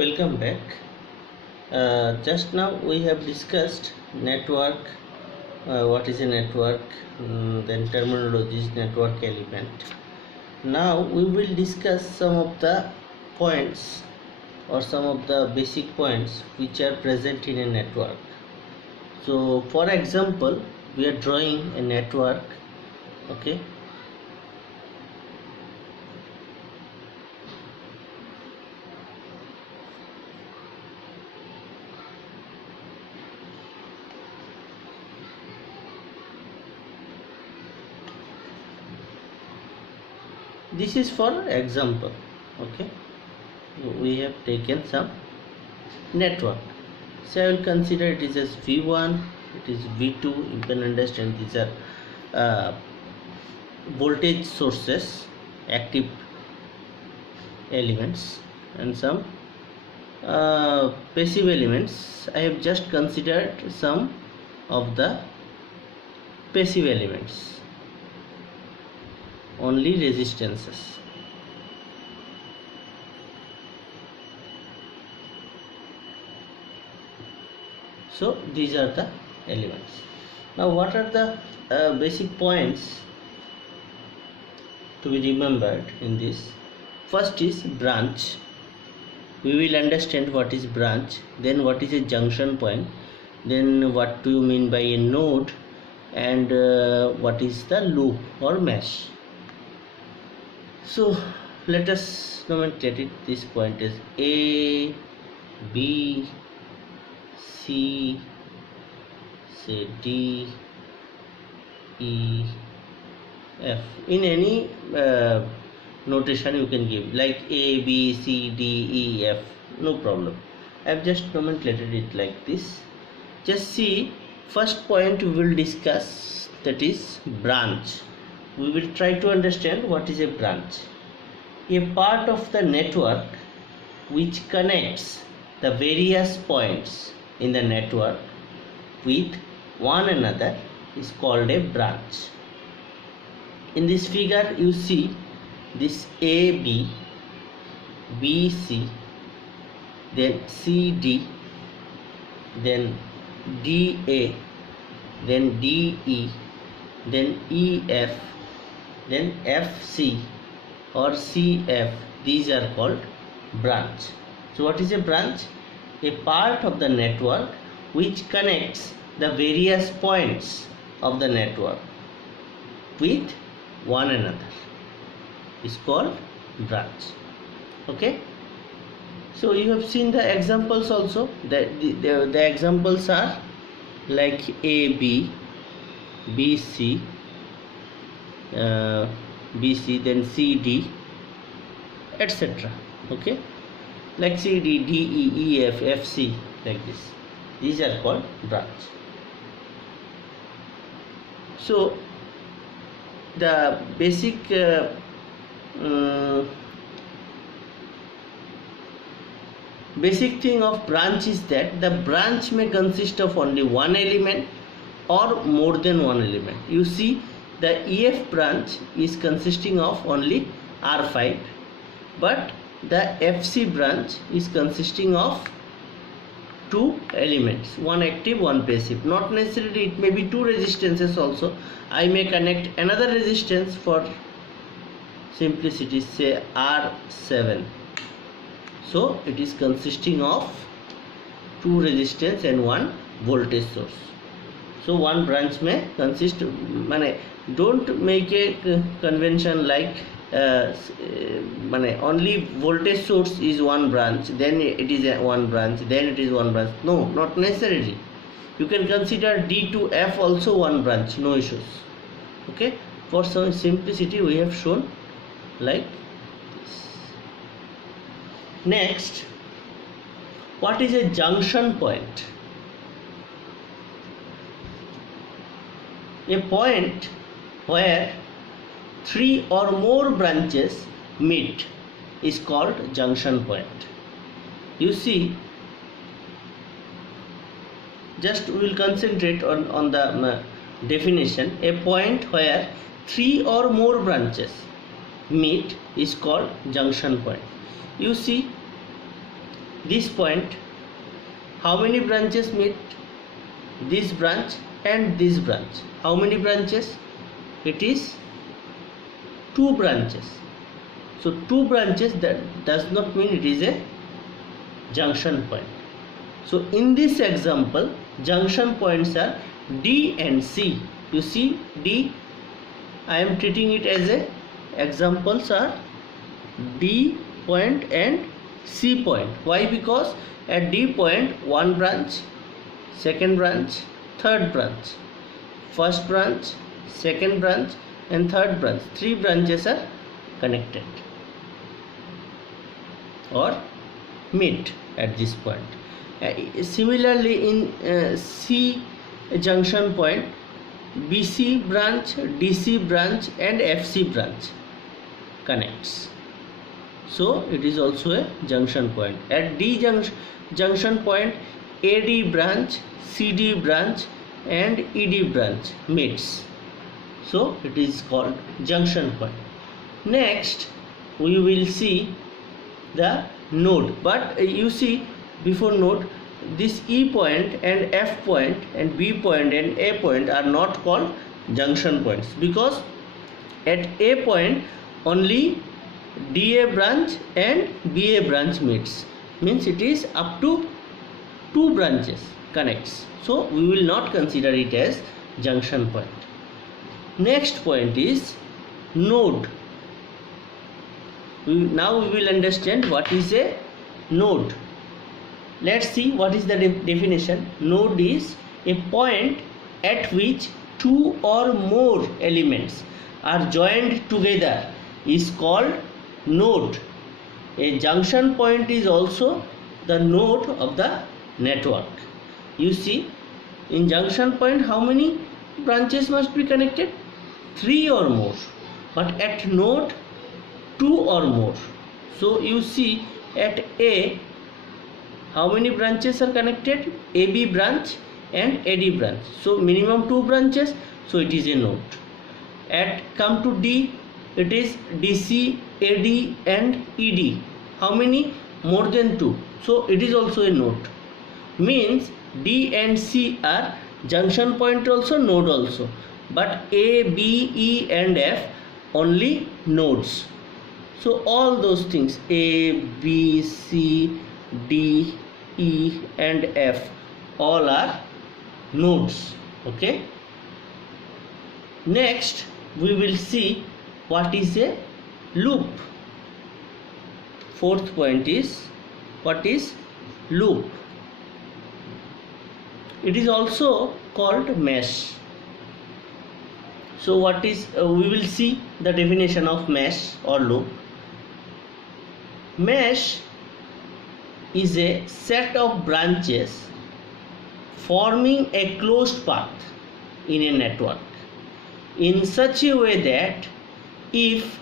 Welcome back. Just now we have discussed network, what is a network, then terminologies, network element. Now we will discuss some of the points or some of the basic points which are present in a network. So for example, we are drawing a network, okay. This is for example, okay. We have taken some network, so I will consider it is as V1, it is V2. You can understand these are voltage sources, active elements, and some passive elements. I have just considered some of the passive elements, only resistances. So these are the elements. Now what are the basic points to be remembered in this? First is branch. We will understand what is branch, then what is a junction point, then what do you mean by a node, and what is the loop or mesh. So let us nomenclate it. This point is A, B, C, say D, E, F. In any notation you can give, like A, B, C, D, E, F, no problem. I have just nomenclated it like this. Just see, first point we will discuss, that is branch. We will try to understand what is a branch. A part of the network which connects the various points in the network with one another is called a branch. In this figure you see this AB, BC, then CD, then DA, then DE, then EF, then FC or CF. These are called branch. So what is a branch? A part of the network which connects the various points of the network with one another is called branch. Okay, so you have seen the examples also. The examples are like AB, BC, BC, then CD, etc. Okay, like CD, DE, EF, FC, like this. These are called branch. So the basic basic thing of branch is that the branch may consist of only one element or more than one element. You see, the EF branch is consisting of only R5, but the FC branch is consisting of two elements, one active, one passive. Not necessarily, it may be two resistances also. I may connect another resistance for simplicity, say R7. So it is consisting of two resistance and one voltage source. So one branch may consist, don't make a convention like only voltage source is one branch, then it is one branch, then it is one branch. No, not necessarily. You can consider D to F also one branch, no issues. Okay, for some simplicity we have shown like this. Next, what is a junction point? A point where three or more branches meet is called junction point. You see, just we will concentrate on the definition. A point where three or more branches meet is called junction point. You see, this point, how many branches meet? This branch and this branch. How many branches? It is 2 branches. So 2 branches, that does not mean it is a junction point. So in this example, junction points are D and C. You see D, I am treating it as a examples are D point and C point. Why? Because at D point, one branch, second branch, third branch, first branch, second branch and third branch, 3 branches are connected or meet at this point. Similarly in C junction point, BC branch, DC branch and FC branch connects. So it is also a junction point. At D junction point, AD branch, CD branch and ED branch meets. So it is called junction point. Next we will see the node, but you see before node, this E point and F point and B point and A point are not called junction points, because at A point only DA branch and BA branch meets, means it is up to 2 branches connects. So we will not consider it as junction point. Next point is node. Now we will understand what is a node. Let's see what is the definition. Node is a point at which 2 or more elements are joined together is called node. A junction point is also the node of the network. You see, in junction point, how many branches must be connected? 3 or more, but at node 2 or more. So you see at A, how many branches are connected? AB branch and AD branch. So minimum 2 branches, so it is a node. At come to D, it is DC, AD and ED. How many? More than 2. So it is also a node. Means D and C are junction point also, node also. But A, B, E and F only nodes. So all those things A, B, C, D, E and F all are nodes. Okay. Next we will see what is a loop. Fourth point is what is loop. It is also called mesh. So what is we will see the definition of mesh or loop. Mesh is a set of branches forming a closed path in a network in such a way that if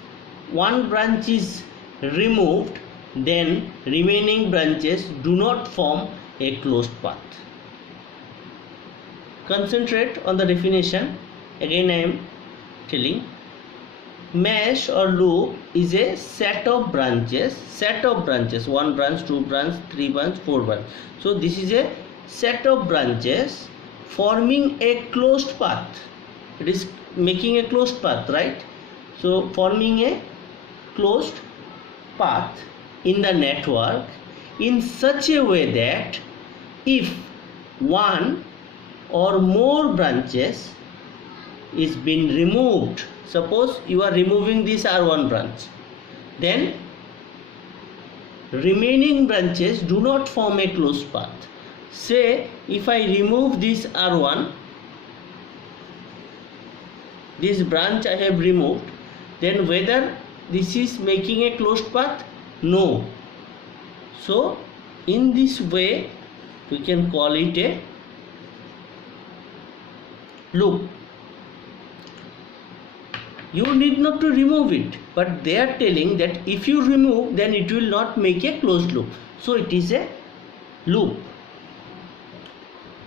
one branch is removed, then remaining branches do not form a closed path. Concentrate on the definition. Again I am telling, mesh or loop is a set of branches, one branch, 2 branch, 3 branch, 4 branch. So this is a set of branches forming a closed path. It is making a closed path, right? So forming a closed path in the network in such a way that if one or more branches is been removed, suppose you are removing this R1 branch, then remaining branches do not form a closed path. Say if I remove this R1, this branch I have removed, then whether this is making a closed path? No. So in this way we can call it a loop. You need not to remove it, but they are telling that if you remove, then it will not make a closed loop. So it is a loop.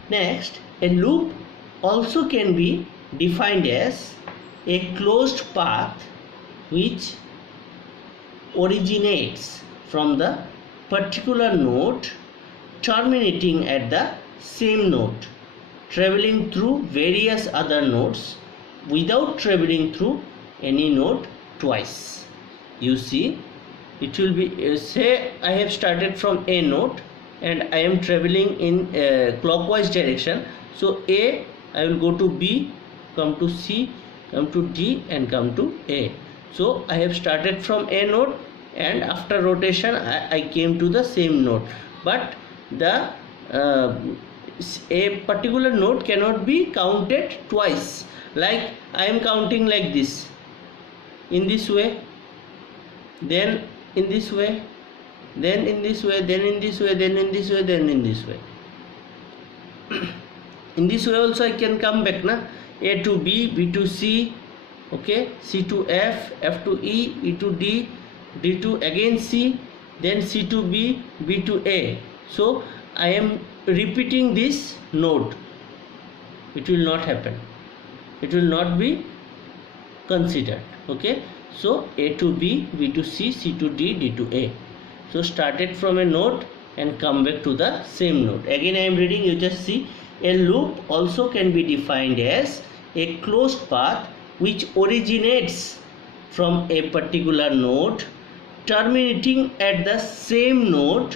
Next, a loop also can be defined as a closed path which originates from the particular node terminating at the same node, traveling through various other nodes without traveling through any node twice. You see, it will be say I have started from a node and I am traveling in clockwise direction. So A, I will go to B, come to C, come to D and come to A. So I have started from a node and after rotation I came to the same node, but the a particular node cannot be counted twice. Like I am counting like this, in this way, then in this way, then in this way, then in this way, then in this way, then in this way. In this way also I can come back, na? A to B, B to C, okay, C to F, F to E, E to D, D to again C, then C to B, B to A. So I am repeating this node. It will not happen. It will not be considered. Okay. So A to B, B to C, C to D, D to A. So started from a node and come back to the same node. Again I am reading, you just see. A loop also can be defined as a closed path which originates from a particular node, terminating at the same node,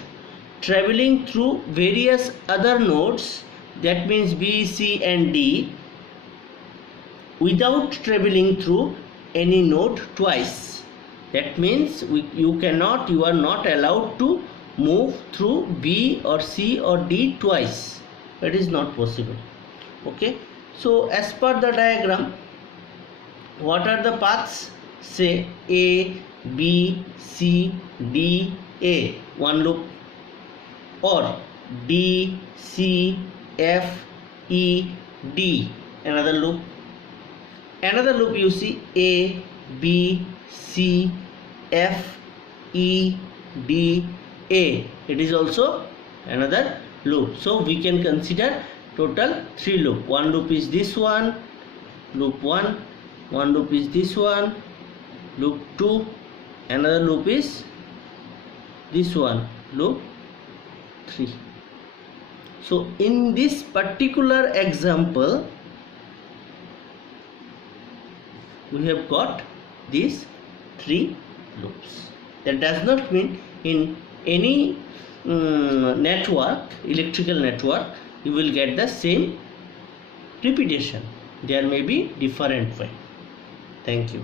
traveling through various other nodes, that means B, C and D, without traveling through any node twice. That means you are not allowed to move through B or C or D twice. That is not possible. Okay. So as per the diagram, what are the paths? Say A, B, C, D, A, one loop, or D, C, F, E, D, another loop. Another loop you see A, B, C, F, E, D, A. It is also another loop. So we can consider total 3 loop. One loop is this one, loop 1. One loop is this one, loop 2. Another loop is this one, loop 3. So in this particular example, we have got these 3 loops. That does not mean in any network, electrical network, you will get the same repetition. There may be different way. Thank you.